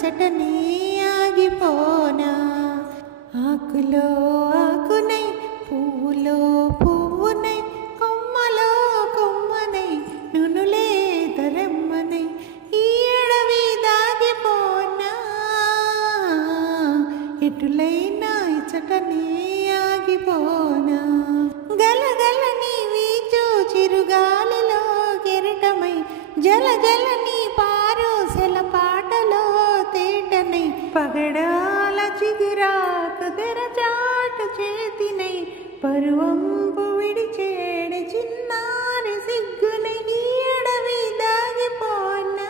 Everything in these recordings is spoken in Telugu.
ఇచ్చటనే ఆగిపోనా. ఆకులో ఆకునై పువ్వులో పువ్వునై కొమ్మలో కొమ్మనై నునులే తరమ్మనై ఈ అడవి దాగిపోనా. ఎటులైనా ఇచ్చటనే ఆగిపోనా. గలగల నీ వీచు చిరుగాలిలో కెరటమై జల జల నీ పారు సెల పాటలో తేటనై పగడాల చిగురాకు తెరచాటు చేతినై పరువంపు విడిచేడి చిన్నారి సిగ్గునై ఈ అడవి దాగిపోనా.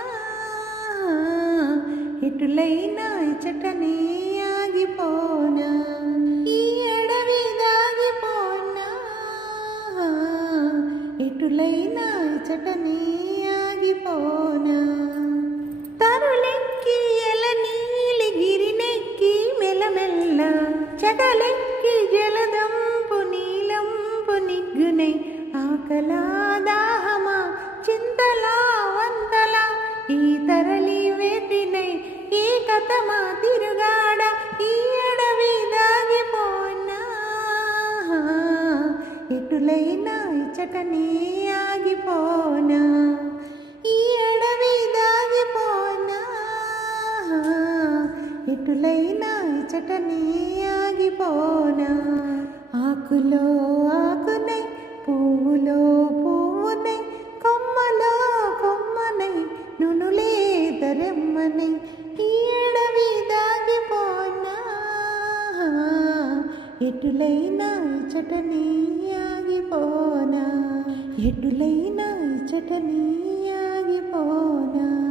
ఎటులైనా ఇచ్చటనే ఆగిపోనా. ఈ అడవి దాగిపోనా. ఎటులైనా ఇచ్చటనే ఆగిపోనా. తరులెక్కి ఎల నీలి గిరినెక్కి మెలమెల్ల చగలెక్కి జలదంపు నీలంపు నిగ్గునై ఆకలా దాహమా చింతలా వంతలా ఈ తరలి వేటినై ఈ కథమా తిరుగాడ ఈ అడవి దాగిపోనా. ఎటులైనా ఇచ్చటనే ఆగిపోనా. ఈ అడవి దాగిపోనా. ఎటులైనా ఇచ్చటనే ఆగిపోనా. ఆకులో ఆకునై పువ్వులో పువ్వునై కొమ్మలో కొమ్మనై నునులే దరెమ్మనై ఈ అడవి దాగిపోనా. ఎటులైనా ఇచ్చటనే ఆగిపోనా. ఎటులైనా ఇచ్చటనే ఆగిపోనా.